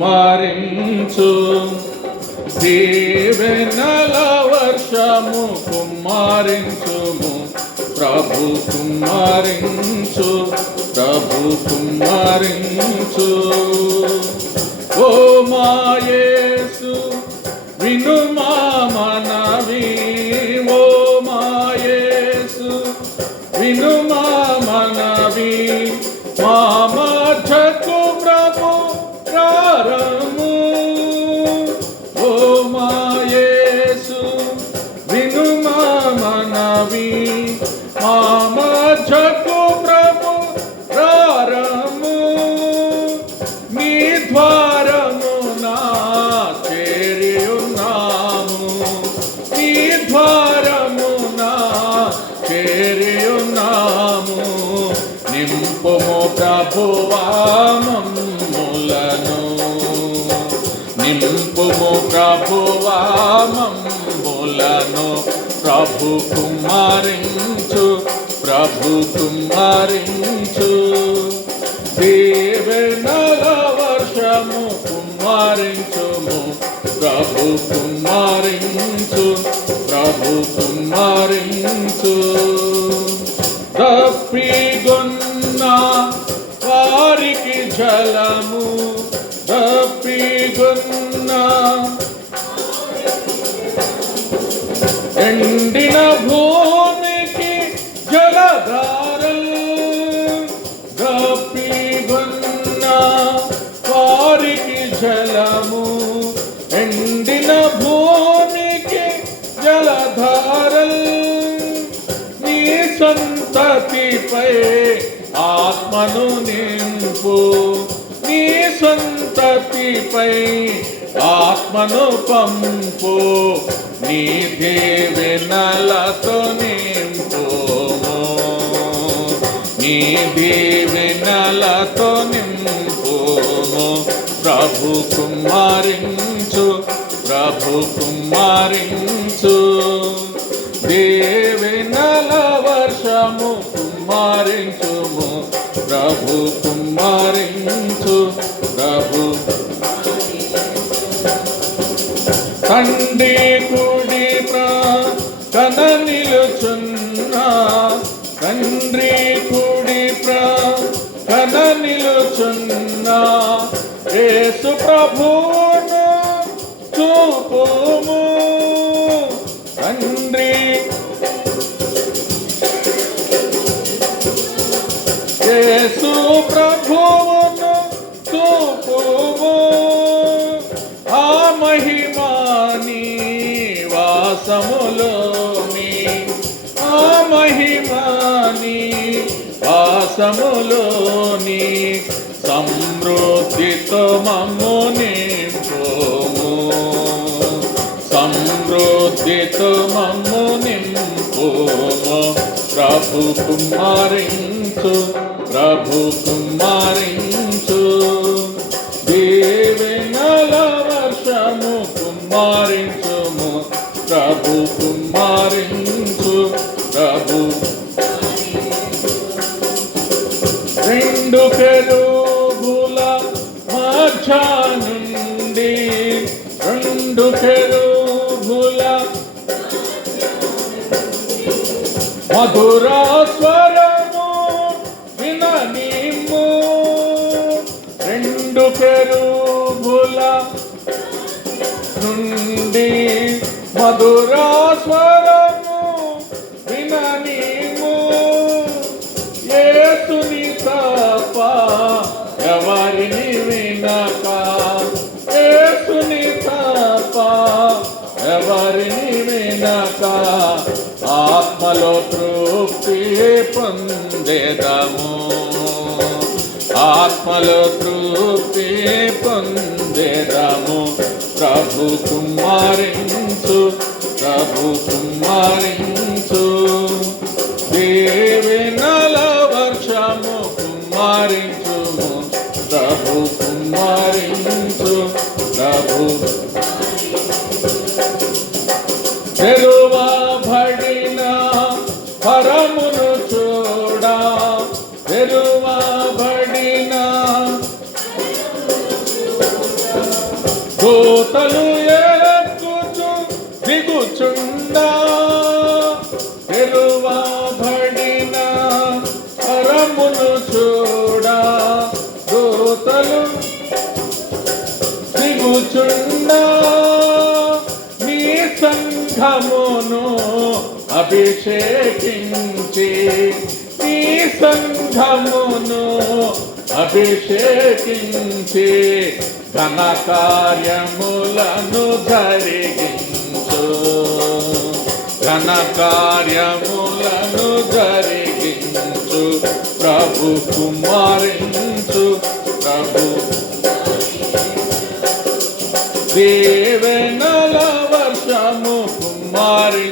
కుమ్మరించు, దీవెనల వర్షము కుమ్మరించుము. ప్రభు కుమ్మరించు, ప్రభు కుమ్మరించు. ఓ మా యేసు విను మా మనవి, ఓ మా యేసు విను మా మనవి. మా మధ్యకు ప్రభు ప్రారము, ఓ మా యేసు విను మా మనవి. మా మధ్యకు ప్రభు ప్రారము, నీ ద్వారమున చేరి ఉన్నాము, నీ ద్వారమున చేరి ఉన్నాము. నింపుము ప్రభువా మమ్ములను, నింపుము ప్రభువా మమ్ములను. ప్రభు కుమ్మరించు, ప్రభు కుమ్మరించు. దీవెనల వర్షము కుమ్మరించుము. ప్రభు కుమ్మరించు, ప్రభు కుమ్మరించు. తప్పిగొన్న వారికి జలము, తప్పిగొన్న ఎండిన భూమికి జలధారలు, తప్పిగొన్న వారికి జలము, ఎండిన భూమికి జలధారలు. నీ సంతతిపై ఆత్మను నింపు, నీ సంతతిపై ఆత్మను పంపు. నీ దీవెనలతో నింపుము, నీ దీవెనలతో నింపుము. ప్రభు కుమ్మరించు, ప్రభు కుమ్మరించు. దీవెనల వర్షము కుమ్మరించుము. ప్రభు కుమ్మరించు, ప్రభు. తండ్రి కుడి ప్రక్కన నిలుచున్న, తండ్రి కుడి ప్రక్కన నిలుచున్న యేసు ప్రభువును చూపుము. తండ్రి యేసు ప్రభువును చూపుము. ఆ మహిమాని వాసములోని, ఆ మహిమాని వాసములోని సమృద్ధితో మమ్ము నింపుము, సమృద్ధితో మమ్ము నింపుము. ప్రభు కుమ్మరించు, ప్రభు కుమ్మరించు. దీవెనల వర్షము కుమ్మరించుము. ప్రభు కుమ్మరించు, ప్రభు. రెండు కెరూబుల మధ్య నుండి, రెండు కెరూబుల మధుర స్వరము విననిమ్ము. రెండు కెరూబుల నుండి మధుర స్వరము విననిమ్ము. యేసుని తప్ప ఎవరిని వినక, యేసుని తప్ప ఎవరిని వినక ఆత్మలో తృప్తి పొందేదము, ఆత్మలో తృప్తి పొందేదము. ప్రభు కుమ్మరించు, ప్రభు కుమ్మరించు. దీవెనల వర్షము కుమ్మరించుము. ప్రభు కుమ్మరించు, ప్రభు. తెరువబడిన పరమును చూడా, తెరువబడిన దూతలు ఎక్కుచు దిగుచుండా తెరువబడిన పరమును చూడా దూతలు దిగుచుండా నీ సంఘమును అభిషేకించి నీ సంఘమును అభిషేకించి ఘన కార్యములను జరిగించు ఘన కార్యములను జరిగించు ప్రభు కుమారించు ప్రభు దీవెనల వర్షము కుమారి